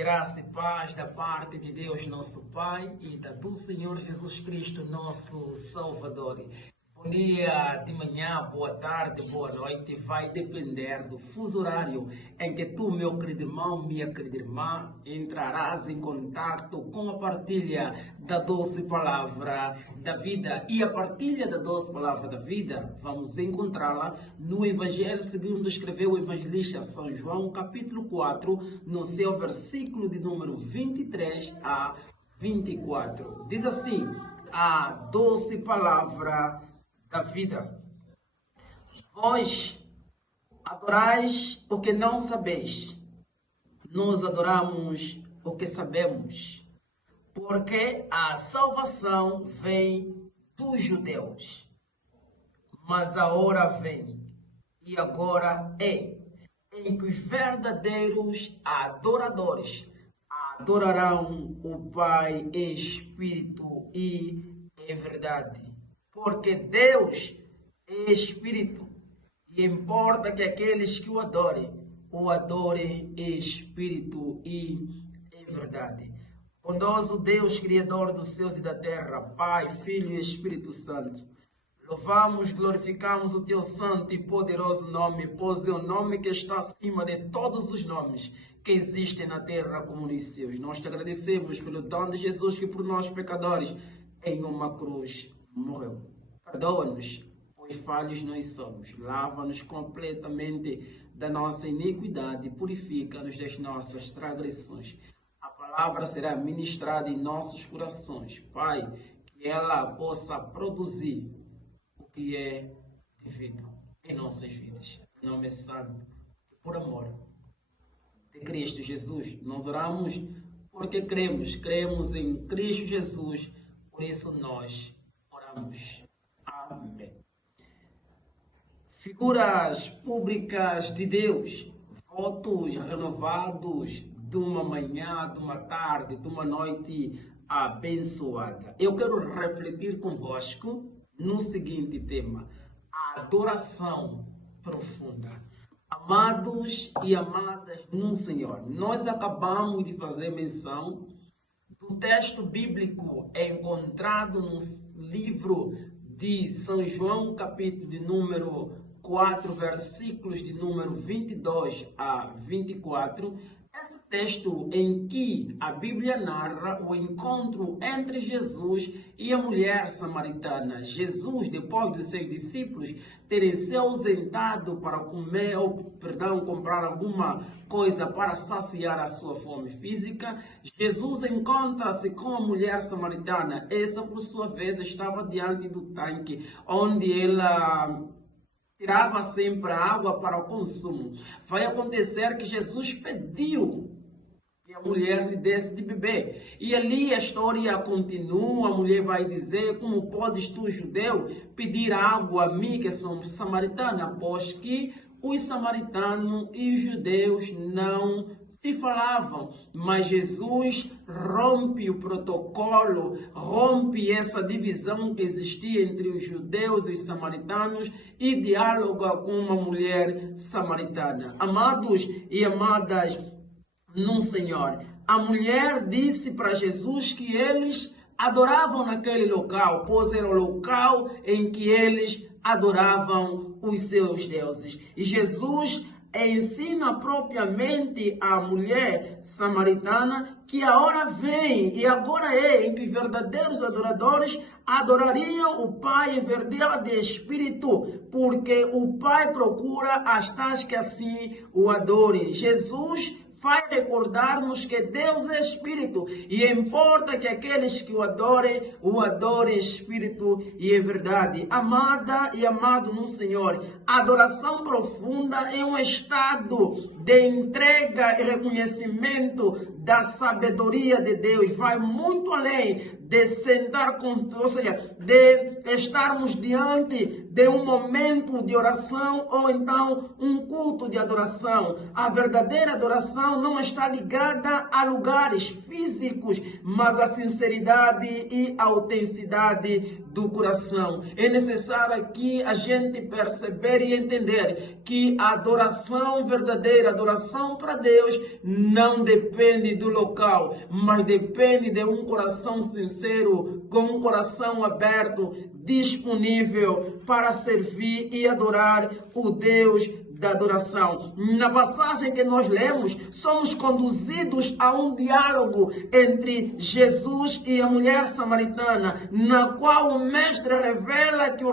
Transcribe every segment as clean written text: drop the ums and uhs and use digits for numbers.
Graça e paz da parte de Deus, nosso Pai, e do Senhor Jesus Cristo, nosso Salvador. Bom dia, de manhã, boa tarde, boa noite, vai depender do fuso horário em que tu, meu querido irmão, minha querida irmã, entrarás em contato com a partilha da doce palavra da vida. E a partilha da doce palavra da vida, vamos encontrá-la no Evangelho segundo escreveu o evangelista São João, capítulo 4, no seu versículo de número 23 a 24. Diz assim, a doce palavra da vida. Vós adorais o que não sabeis, nós adoramos o que sabemos, porque a salvação vem dos judeus. Mas a hora vem, e agora é, em que os verdadeiros adoradores adorarão o Pai em espírito e em verdade. Porque Deus é Espírito, e importa que aqueles que o adorem em Espírito e em verdade. Bondoso Deus, Criador dos céus e da terra, Pai, Filho e Espírito Santo, louvamos, glorificamos o Teu santo e poderoso nome, pois é o nome que está acima de todos os nomes que existem na terra como nos céus. Nós te agradecemos pelo dom de Jesus que por nós pecadores em uma cruz morreu. Perdoa-nos, pois falhos nós somos. Lava-nos completamente da nossa iniquidade e purifica-nos das nossas transgressões. A palavra será ministrada em nossos corações. Pai, que ela possa produzir o que é devido em nossas vidas. Em nome santo e por amor de Cristo Jesus. Nós oramos porque cremos em Cristo Jesus, por isso nós oramos. Amém. Figuras públicas de Deus, votos renovados de uma manhã, de uma tarde, de uma noite abençoada. Eu quero refletir convosco no seguinte tema: a adoração profunda. Amados e amadas no Senhor, nós acabamos de fazer menção do texto bíblico encontrado no livro de São João, capítulo de número 4, versículos de número 22 a 24. Esse texto em que a Bíblia narra o encontro entre Jesus e a mulher samaritana. Jesus, depois dos seus discípulos terem se ausentado para comprar alguma coisa para saciar a sua fome física, Jesus encontra-se com a mulher samaritana. Essa, por sua vez, estava diante do tanque, onde ela tirava sempre a água para o consumo. Vai acontecer que Jesus pediu que a mulher lhe desse de beber. E ali a história continua, a mulher vai dizer: como podes tu, judeu, pedir água a mim, que sou samaritana? Pois que os samaritanos e os judeus não se falavam, mas Jesus rompe o protocolo, rompe essa divisão que existia entre os judeus e os samaritanos e dialoga com uma mulher samaritana. Amados e amadas no Senhor, a mulher disse para Jesus que eles adoravam naquele local, pois era o local em que eles adoravam os seus deuses. E Jesus ensina propriamente à mulher samaritana que a hora vem e agora é em que os verdadeiros adoradores adorariam o Pai em verdade de espírito, porque o Pai procura as tais que assim o adorem. Jesus faz recordar-nos que Deus é Espírito e importa que aqueles que o adorem em Espírito e em verdade. Amada e amado no Senhor, a adoração profunda é um estado de entrega e reconhecimento da sabedoria de Deus. Vai muito além de sentar ou seja, de estarmos diante de um momento de oração ou então um culto de adoração. A verdadeira adoração não está ligada a lugares físicos, mas a sinceridade e a autenticidade do coração. É necessário aqui a gente perceber e entender que a adoração verdadeira, a adoração para Deus, não depende depende do local, mas depende de um coração sincero, com um coração aberto, disponível para servir e adorar o Deus da adoração. Na passagem que nós lemos, somos conduzidos a um diálogo entre Jesus e a mulher samaritana, na qual o mestre revela que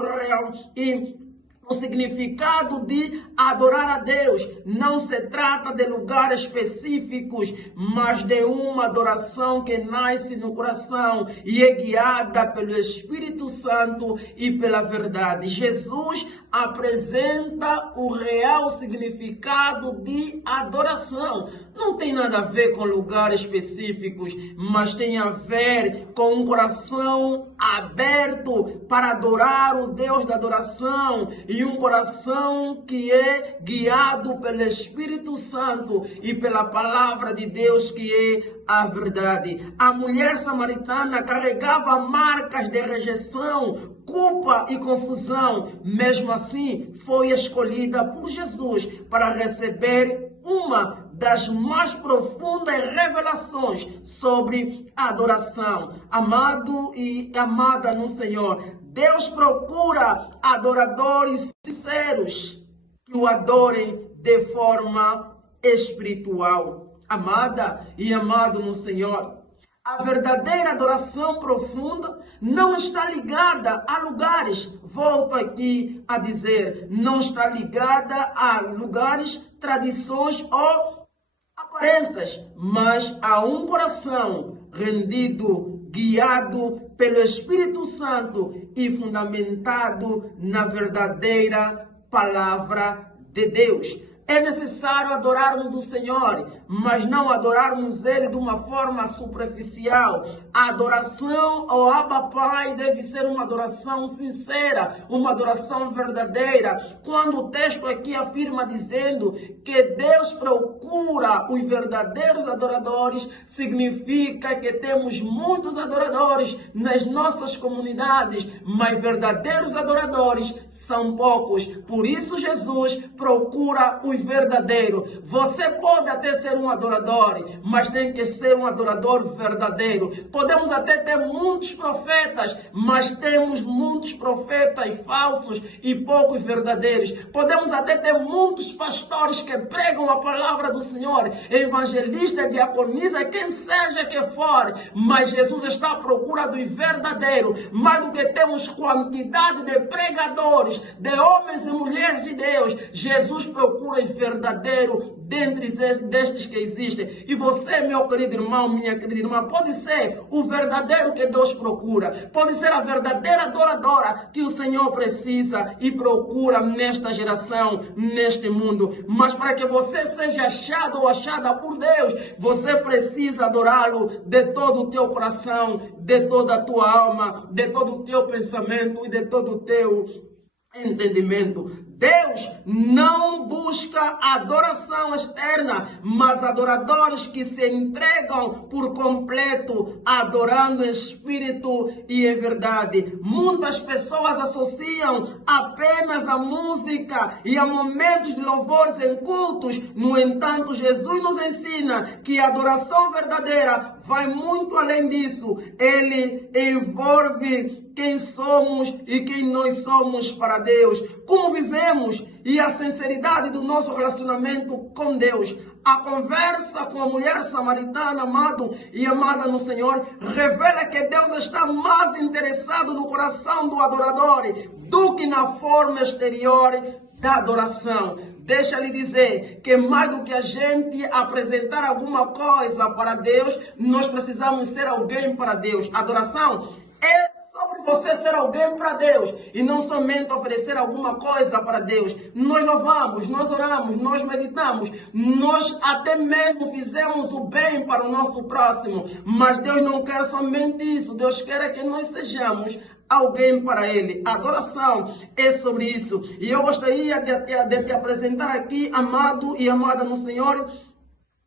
o significado de adorar a Deus não se trata de lugares específicos, mas de uma adoração que nasce no coração e é guiada pelo Espírito Santo e pela verdade. Jesus apresenta o real significado de adoração. Não tem nada a ver com lugares específicos, mas tem a ver com um coração aberto para adorar o Deus da adoração e um coração que é guiado pelo Espírito Santo e pela palavra de Deus que é a verdade. A mulher samaritana carregava marcas de rejeição, culpa e confusão. Mesmo assim, foi escolhida por Jesus para receber uma das mais profundas revelações sobre a adoração. Amado e amada no Senhor, Deus procura adoradores sinceros que o adorem de forma espiritual. Amada e amado no Senhor, a verdadeira adoração profunda não está ligada a lugares. Volto aqui a dizer, não está ligada a lugares, tradições ou aparências, mas a um coração rendido, guiado pelo Espírito Santo e fundamentado na verdadeira palavra de Deus. É necessário adorarmos o Senhor, mas não adorarmos Ele de uma forma superficial. A adoração ao Abba Pai deve ser uma adoração sincera, uma adoração verdadeira. Quando o texto aqui afirma dizendo que Deus procura os verdadeiros adoradores, significa que temos muitos adoradores nas nossas comunidades, mas verdadeiros adoradores são poucos. Por isso Jesus procura os verdadeiros. Você pode até ser um adorador, mas tem que ser um adorador verdadeiro. Podemos até ter muitos profetas, mas temos muitos profetas falsos e poucos verdadeiros. Podemos até ter muitos pastores que pregam a palavra do Senhor, evangelista, diaconisa, quem seja que for, mas Jesus está à procura do verdadeiro. Mais do que temos quantidade de pregadores, de homens e mulheres de Deus, Jesus procura o verdadeiro dentre destes que existem. E você, meu querido irmão, minha querida irmã, pode ser o verdadeiro que Deus procura. Pode ser a verdadeira adoradora que o Senhor precisa e procura nesta geração, neste mundo. Mas para que você seja achado ou achada por Deus, você precisa adorá-lo de todo o teu coração, de toda a tua alma, de todo o teu pensamento e de todo o teu entendimento. Deus não busca adoração externa, mas adoradores que se entregam por completo, adorando em espírito e em verdade. Muitas pessoas associam apenas a música e a momentos de louvores em cultos. No entanto, Jesus nos ensina que a adoração verdadeira vai muito além disso. Ele envolve quem somos e quem nós somos para Deus, como vivemos e a sinceridade do nosso relacionamento com Deus. A conversa com a mulher samaritana, amado e amada no Senhor, revela que Deus está mais interessado no coração do adorador do que na forma exterior da adoração. Deixa-lhe dizer que mais do que a gente apresentar alguma coisa para Deus, nós precisamos ser alguém para Deus. Adoração é sobre você ser alguém para Deus e não somente oferecer alguma coisa para Deus. Nós louvamos, nós oramos, nós meditamos, nós até mesmo fizemos o bem para o nosso próximo, mas Deus não quer somente isso. Deus quer que nós sejamos alguém para Ele. A adoração é sobre isso. E eu gostaria de te apresentar aqui, amado e amada no Senhor,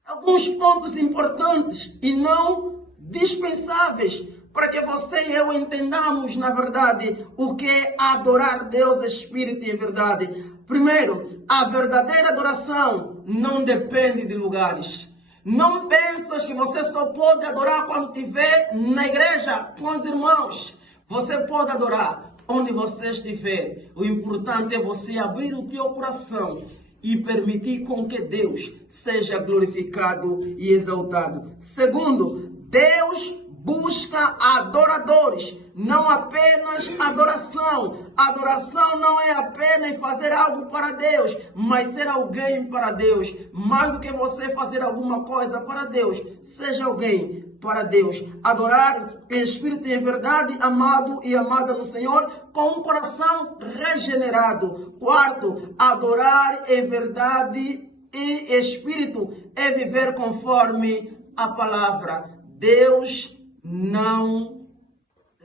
alguns pontos importantes e não dispensáveis para que você e eu entendamos, na verdade, o que é adorar Deus, Espírito e verdade. Primeiro, a verdadeira adoração não depende de lugares. Não pensas que você só pode adorar quando estiver na igreja com os irmãos. Você pode adorar onde você estiver. O importante é você abrir o teu coração e permitir com que Deus seja glorificado e exaltado. Segundo, Deus busca adoradores, não apenas adoração. Adoração não é apenas fazer algo para Deus, mas ser alguém para Deus. Mais do que você fazer alguma coisa para Deus, seja alguém para Deus. Adorar em espírito e em verdade, amado e amada no Senhor, com um coração regenerado. Quarto, adorar em verdade e espírito é viver conforme a palavra. Deus não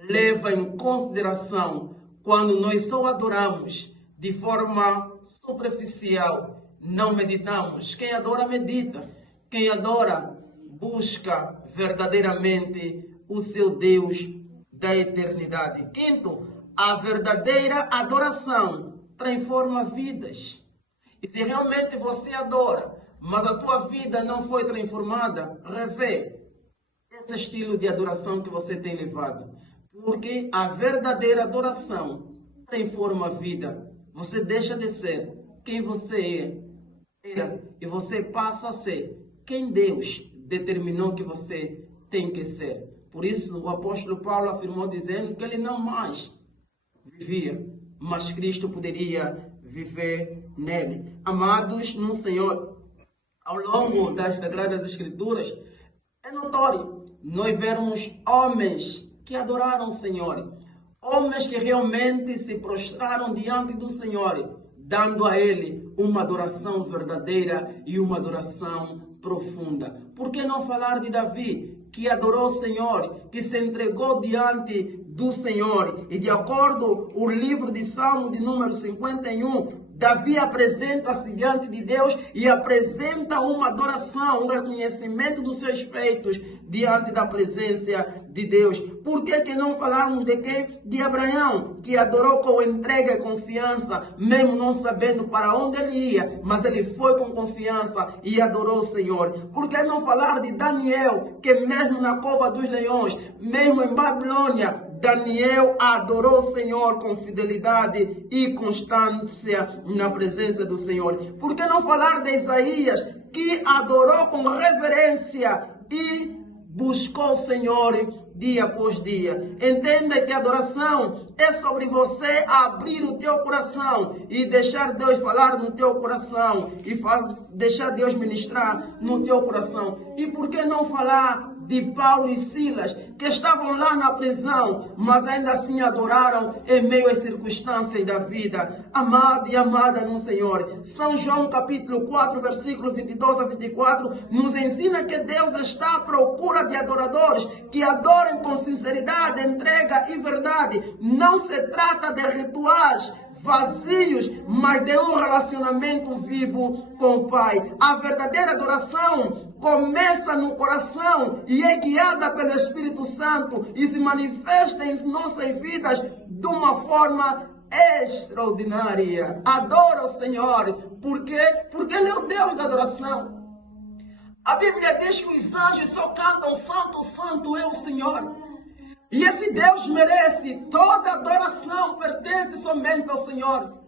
leva em consideração quando nós só adoramos de forma superficial, não meditamos. Quem adora, medita. Quem adora, busca verdadeiramente o seu Deus da eternidade. Quinto, a verdadeira adoração transforma vidas. E se realmente você adora, mas a tua vida não foi transformada, revê esse estilo de adoração que você tem levado. Porque a verdadeira adoração transforma a vida. Você deixa de ser quem você era e você passa a ser quem Deus determinou que você tem que ser. Por isso o apóstolo Paulo afirmou dizendo que ele não mais vivia, mas Cristo poderia viver nele. Amados no Senhor, ao longo das Sagradas Escrituras, é notório nós vermos homens que adoraram o Senhor, homens que realmente se prostraram diante do Senhor, dando a Ele uma adoração verdadeira e uma adoração profunda. Por que não falar de Davi, que adorou o Senhor, que se entregou diante do Senhor? E de acordo com o livro de Salmo de número 51, Davi apresenta-se diante de Deus e apresenta uma adoração, um reconhecimento dos seus feitos diante da presença de Deus. Por que não falarmos de quem? De Abraão, que adorou com entrega e confiança, mesmo não sabendo para onde ele ia, mas ele foi com confiança e adorou o Senhor. Por que não falar de Daniel, que mesmo na cova dos leões, mesmo em Babilônia, Daniel adorou o Senhor com fidelidade e constância na presença do Senhor. Por que não falar de Isaías, que adorou com reverência e buscou o Senhor dia após dia? Entenda que a adoração é sobre você abrir o teu coração e deixar Deus falar no teu coração e deixar Deus ministrar no teu coração. E por que não falar de Paulo e Silas, que estavam lá na prisão, mas ainda assim adoraram em meio às circunstâncias da vida? Amado e amada no Senhor, São João capítulo 4, versículo 22 a 24, nos ensina que Deus está à procura de adoradores que adorem com sinceridade, entrega e verdade. Não se trata de rituais vazios, mas de um relacionamento vivo com o Pai. A verdadeira adoração começa no coração e é guiada pelo Espírito Santo e se manifesta em nossas vidas de uma forma extraordinária. Adora o Senhor. Por quê? Porque Ele é o Deus da adoração. A Bíblia diz que os anjos só cantam Santo, Santo é o Senhor. E esse Deus merece toda adoração, pertence somente ao Senhor.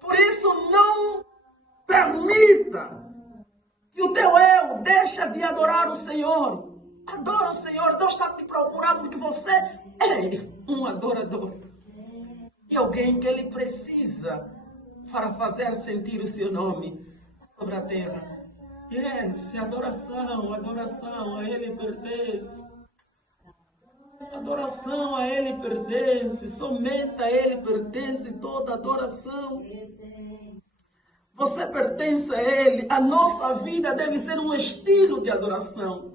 Por isso, não permita que o teu eu deixe de adorar o Senhor. Adora o Senhor. Deus está te procurando porque você é um adorador. E alguém que Ele precisa para fazer sentir o seu nome sobre a terra. Yes, adoração, adoração a Ele pertence. Adoração a Ele pertence, somente a Ele pertence toda adoração. Você pertence a Ele, a nossa vida deve ser um estilo de adoração.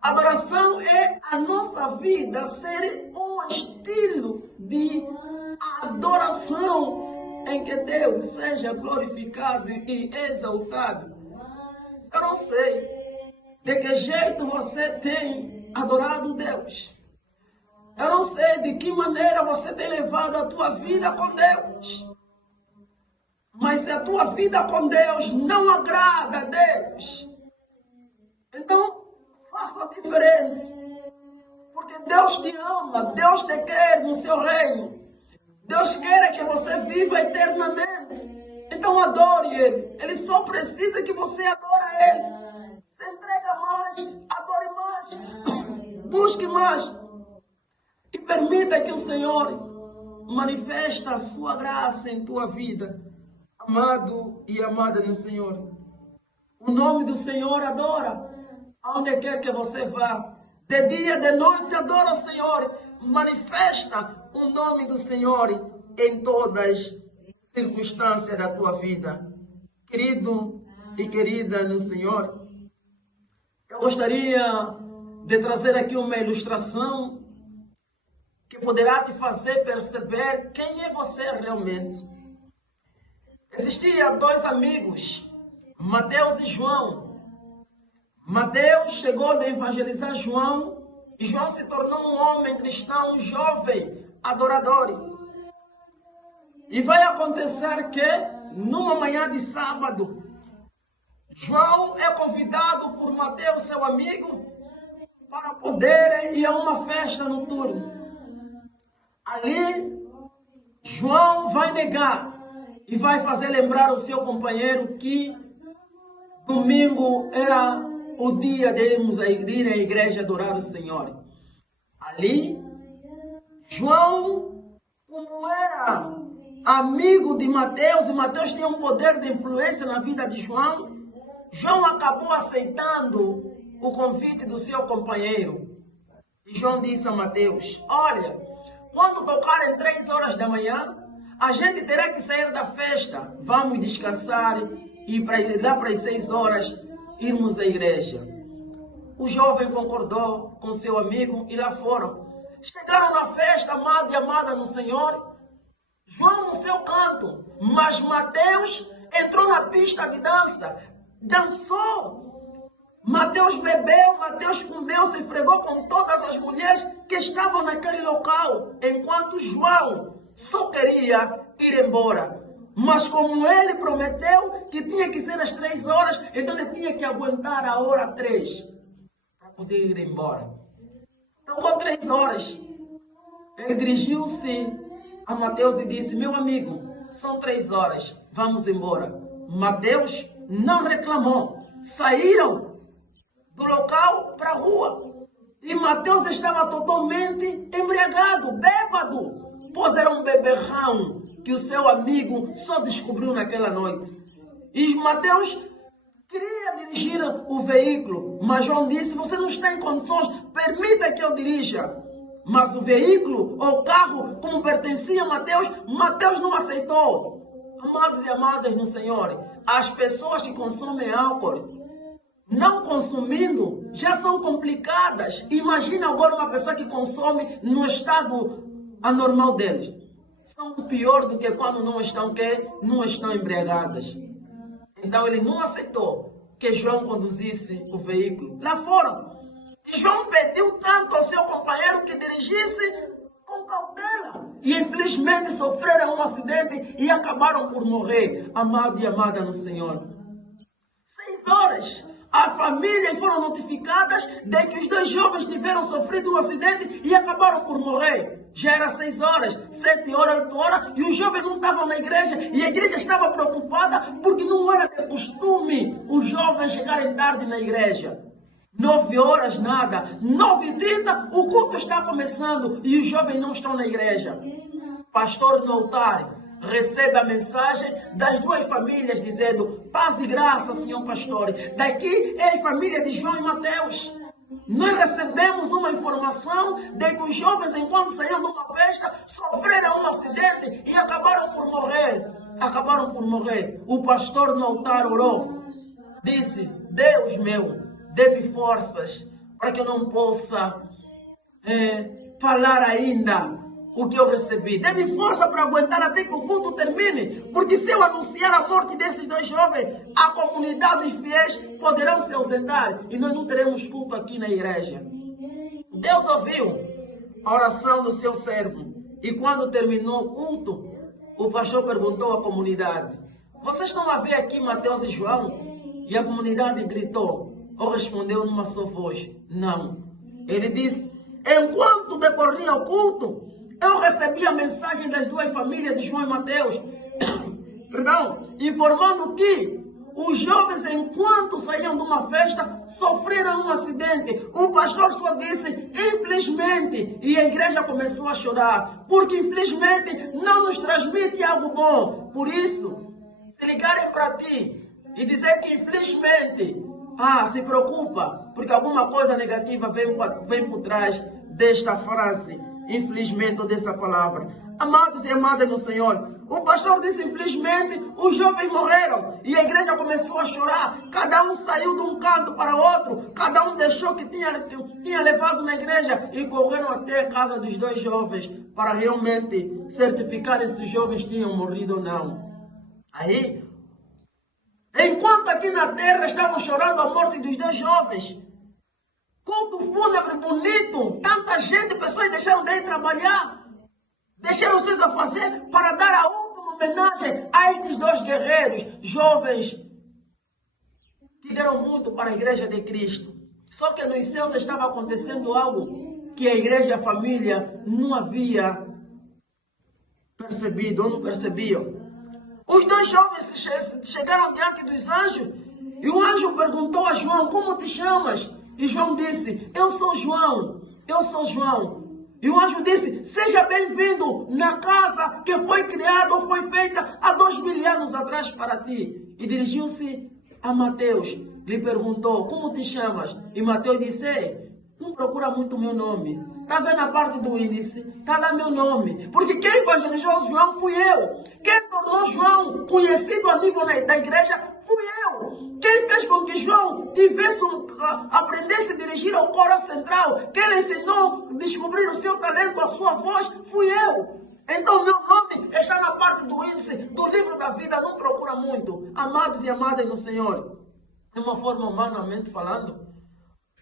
Adoração é a nossa vida ser um estilo de adoração em que Deus seja glorificado e exaltado. Eu não sei de que jeito você tem adorado Deus. Eu não sei de que maneira você tem levado a tua vida com Deus. Mas se a tua vida com Deus não agrada a Deus, Então, faça diferente. Porque Deus te ama, Deus te quer no seu reino. Deus quer que você viva eternamente. Então adore Ele. Ele só precisa que você adore Ele. Se entrega mais, adore mais, busque mais. E permita que o Senhor manifeste a sua graça em tua vida. Amado e amada no Senhor. O nome do Senhor adora. Aonde quer que você vá. De dia, de noite, adora o Senhor. Manifesta o nome do Senhor em todas as circunstâncias da tua vida. Querido e querida no Senhor, eu gostaria de trazer aqui uma ilustração que poderá te fazer perceber quem é você realmente. Existiam dois amigos, Mateus e João. Mateus chegou a evangelizar João e João se tornou um homem cristão, um jovem adorador. E vai acontecer que, numa manhã de sábado, João é convidado por Mateus, seu amigo, para poder ir a uma festa noturna. Ali, João vai negar e vai fazer lembrar o seu companheiro que domingo era o dia de irmos ir à igreja adorar o Senhor. Ali, João, como era amigo de Mateus, e Mateus tinha um poder de influência na vida de João, João acabou aceitando o convite do seu companheiro. E João disse a Mateus: olha, quando tocarem 3 horas da manhã, a gente terá que sair da festa. Vamos descansar e lá para as 6 horas irmos à igreja. O jovem concordou com seu amigo e lá foram. Chegaram na festa, amado e amada no Senhor, João no seu canto, mas Mateus entrou na pista de dança, dançou. Mateus bebeu, Mateus comeu, se fregou com todas as mulheres que estavam naquele local, enquanto João só queria ir embora. Mas como ele prometeu que tinha que ser às 3 horas, então ele tinha que aguentar a hora 3 para poder ir embora. Então, com 3 horas, ele dirigiu-se a Mateus e disse: meu amigo, são 3 horas, vamos embora. Mateus não reclamou. Saíram do local para a rua. E Mateus estava totalmente embriagado, bêbado, pois era um beberrão que o seu amigo só descobriu naquela noite. E Mateus queria dirigir o veículo, mas João disse: você não está em condições, permita que eu dirija. Mas o veículo, ou carro, como pertencia a Mateus, Mateus não aceitou. Amados e amadas no Senhor, as pessoas que consomem álcool, não consumindo, já são complicadas. Imagina agora uma pessoa que consome no estado anormal deles. São pior do que quando não estão embriagadas. Então ele não aceitou que João conduzisse o veículo. Lá foram. E João pediu tanto ao seu companheiro que dirigisse com cautela. E infelizmente sofreram um acidente e acabaram por morrer. Amado e amada no Senhor. 6 horas. A família foram notificadas de que os 2 jovens tiveram sofrido um acidente e acabaram por morrer. Já era 6 horas, 7 horas, 8 horas, e os jovens não estavam na igreja, e a igreja estava preocupada porque não era de costume os jovens chegarem tarde na igreja. 9 horas, nada. 9h30, o culto está começando e os jovens não estão na igreja. Pastor no altar recebe a mensagem das 2 famílias dizendo: paz e graça, senhor pastor. Daqui é a família de João e Mateus. Nós recebemos uma informação de que os jovens, enquanto saíam de uma festa, sofreram um acidente e acabaram por morrer. Acabaram por morrer. O pastor no altar orou. Disse: Deus meu, dê-me forças para que eu não possa falar ainda o que eu recebi. Dê-me força para aguentar até que o culto termine. Porque se eu anunciar a morte desses 2 jovens, a comunidade dos fiéis poderão se ausentar. E nós não teremos culto aqui na igreja. Deus ouviu a oração do seu servo. E quando terminou o culto, o pastor perguntou à comunidade: vocês estão a ver aqui Mateus e João? E a comunidade gritou: ou respondeu numa só voz? Não. Ele disse, enquanto decorria o culto, eu recebi a mensagem das duas famílias de João e Mateus, perdão, informando que os jovens, enquanto saíam de uma festa, sofreram um acidente. O pastor só disse, infelizmente, e a igreja começou a chorar, porque infelizmente não nos transmite algo bom. Por isso, se ligarem para ti e dizer que infelizmente, se preocupa, porque alguma coisa negativa vem por trás desta frase, infelizmente, ou dessa palavra. Amados e amadas no Senhor, o pastor disse, infelizmente, os jovens morreram. E a igreja começou a chorar. Cada um saiu de um canto para outro. Cada um deixou o que tinha levado na igreja e correram até a casa dos dois jovens para realmente certificarem se os jovens tinham morrido ou não. Aí, enquanto aqui na terra estavam chorando a morte dos dois jovens, culto fúnebre bonito, tanta gente, pessoas deixaram de ir trabalhar, deixaram seus a fazer para dar a última homenagem a estes dois guerreiros, jovens, que deram muito para a igreja de Cristo. Só que nos céus estava acontecendo algo que a igreja e a família não havia percebido, ou não percebiam. Os dois jovens chegaram diante dos anjos e o anjo perguntou a João, como te chamas? E João disse, eu sou João, eu sou João. E o anjo disse, seja bem-vindo na casa que foi criada ou foi feita há 2000 anos atrás para ti. E dirigiu-se a Mateus, lhe perguntou, como te chamas? E Mateus disse, não procura muito o meu nome. Está vendo a parte do índice? Está lá meu nome. Porque quem evangelizou João fui eu. Quem tornou João conhecido a nível da igreja fui eu. Quem fez com que João aprendesse a dirigir ao coro central, que ele ensinou a descobrir o seu talento, a sua voz, fui eu. Então meu nome está na parte do índice, do livro da vida, não procura muito. Amados e amadas no Senhor, de uma forma humanamente falando,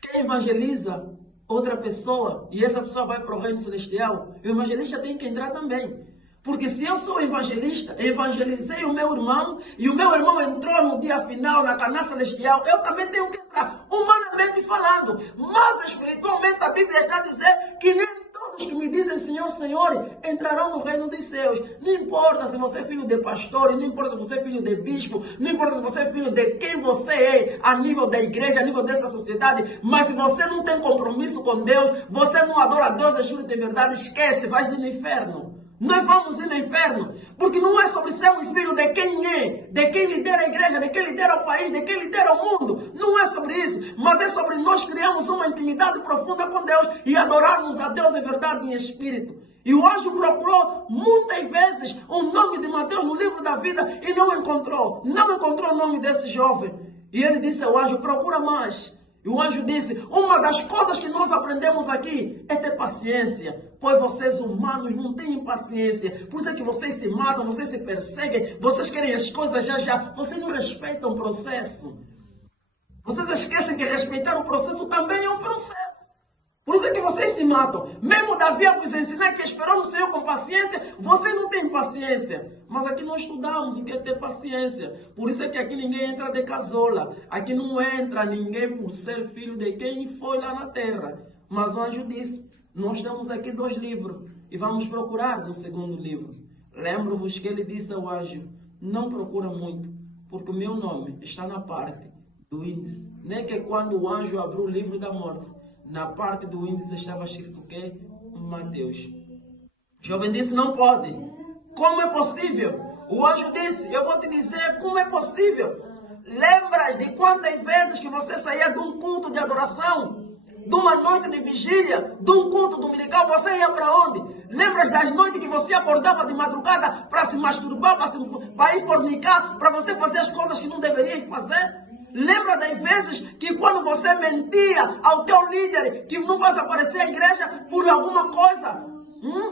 quem evangeliza outra pessoa, e essa pessoa vai para o reino celestial, o evangelista tem que entrar também. Porque se eu sou evangelista, evangelizei o meu irmão, e o meu irmão entrou no dia final, na Canaã celestial, eu também tenho que entrar, humanamente falando. Mas espiritualmente a Bíblia está a dizer que nem todos que me dizem Senhor, Senhor, entrarão no reino dos céus. Não importa se você é filho de pastor, não importa se você é filho de bispo, não importa se você é filho de quem você é, a nível da igreja, a nível dessa sociedade, mas se você não tem compromisso com Deus, você não adora a Deus, é juro de verdade, esquece, vai no inferno. Nós vamos ir no inferno, porque não é sobre ser um filho de quem é, de quem lidera a igreja, de quem lidera o país, de quem lidera o mundo. Não é sobre isso, mas é sobre nós criarmos uma intimidade profunda com Deus e adorarmos a Deus em verdade e em espírito. E o anjo procurou muitas vezes o nome de Mateus no livro da vida e não encontrou o nome desse jovem. E ele disse ao anjo, procura mais. E o anjo disse, uma das coisas que nós aprendemos aqui é ter paciência, pois vocês humanos não têm paciência. Por isso é que vocês se matam, vocês se perseguem, vocês querem as coisas já. Vocês não respeitam o processo. Vocês esquecem que respeitar o processo também é um processo. Por isso é que vocês se matam. Mesmo Davi a vos ensinar que esperou no Senhor com paciência, você não tem paciência. Mas aqui nós estudamos o que é ter paciência. Por isso é que aqui ninguém entra de casola. Aqui não entra ninguém por ser filho de quem foi lá na terra. Mas o anjo disse, nós temos aqui 2 livros e vamos procurar no segundo livro. Lembro-vos que ele disse ao anjo, não procura muito, porque o meu nome está na parte do índice. Nem que quando o anjo abriu o livro da morte, na parte do índice estava escrito o quê? Mateus. O jovem disse, não pode. Como é possível? O anjo disse, eu vou te dizer como é possível. Lembras de quantas vezes que você saía de um culto de adoração? De uma noite de vigília? De um culto dominical? Você ia para onde? Lembras das noites que você acordava de madrugada para se masturbar, para ir fornicar, para você fazer as coisas que não deveria fazer? Lembra das vezes que quando você mentia ao teu líder que não vai aparecer à igreja por alguma coisa?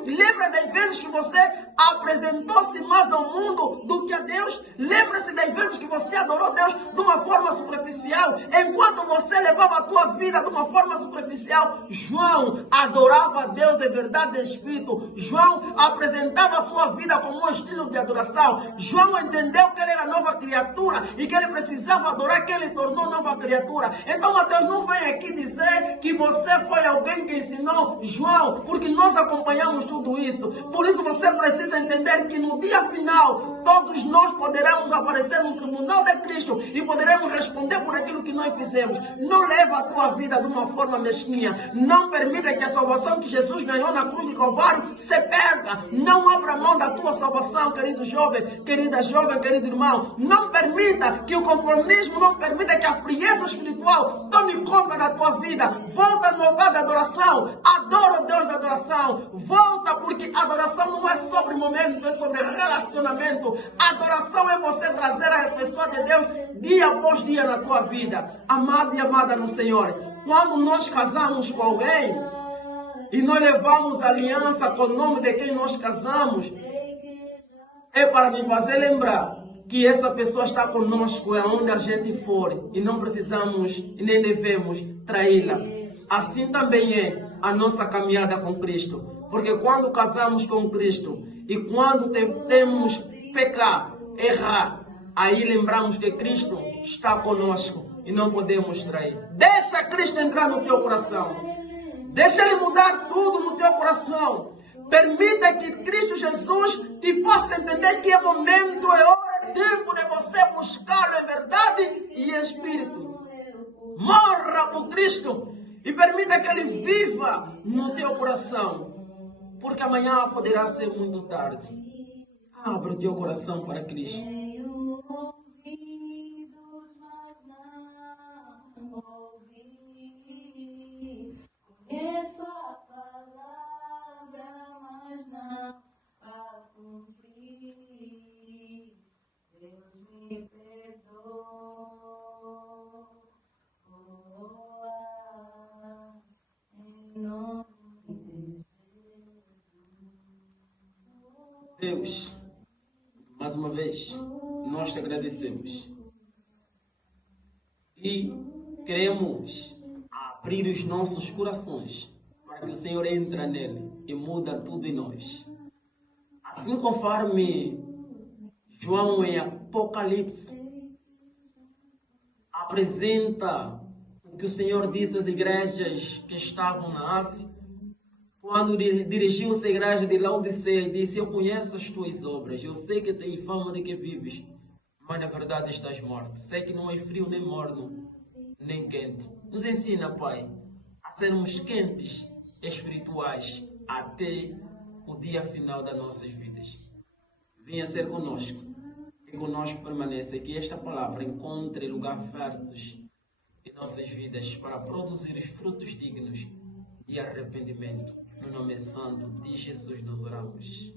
Lembra das vezes que você apresentou-se mais ao mundo do que a Deus. Lembra-se das vezes que você adorou Deus de uma forma superficial, enquanto você levava a tua vida de uma forma superficial. João adorava a Deus em verdade e espírito. João apresentava a sua vida como um estilo de adoração. João entendeu que ele era nova criatura e que ele precisava adorar, que ele tornou nova criatura. Então Mateus não vem aqui dizer que você foi alguém que ensinou João, porque nós acompanhamos tudo isso. Por isso você precisa entender que no dia final todos nós poderemos aparecer no tribunal de Cristo e poderemos responder por aquilo que nós fizemos. Não leva a tua vida de uma forma mesquinha. Não permita que a salvação que Jesus ganhou na cruz de Calvário se perca. Não abra mão da tua salvação, querido jovem, querida jovem, querido irmão. Não permita que o conformismo, não permita que a frieza espiritual tome conta da tua vida. Volta no lugar da adoração. Adora o Deus da adoração. Volta, porque adoração não é sobre momento, é sobre relacionamento. Adoração é você trazer a pessoa de Deus dia após dia na tua vida. Amado e amada no Senhor, quando nós casamos com alguém e nós levamos aliança com o nome de quem nós casamos, é para nos fazer lembrar que essa pessoa está conosco aonde a gente for e não precisamos e nem devemos traí-la. Assim também é a nossa caminhada com Cristo. Porque quando casamos com Cristo e quando temos pecar, errar, aí lembramos que Cristo está conosco e não podemos trair. Deixa Cristo entrar no teu coração. Deixa Ele mudar tudo no teu coração. Permita que Cristo Jesus te faça entender que é momento, é hora, é tempo de você buscá-lo em verdade e em espírito. Morra por Cristo e permita que Ele viva no teu coração. Porque amanhã poderá ser muito tarde. Abra o teu coração para Cristo. Conheço a palavra, mas não a cumprir. Deus me perdoa. Em nome de Deus, mais uma vez, nós te agradecemos e queremos abrir os nossos corações para que o Senhor entre nele e muda tudo em nós. Assim conforme João em Apocalipse apresenta o que o Senhor disse às igrejas que estavam na Ásia, quando dirigiu-se à igreja de Laodiceia e disse: eu conheço as tuas obras, eu sei que tens fama de que vives, mas na verdade estás morto. Sei que não é frio nem morno, nem quente. Nos ensina, Pai, a sermos quentes espirituais até o dia final das nossas vidas. Venha ser conosco e conosco permaneça, que esta palavra encontre lugar fértil em nossas vidas para produzir os frutos dignos de arrependimento. No nome santo de Jesus nós oramos.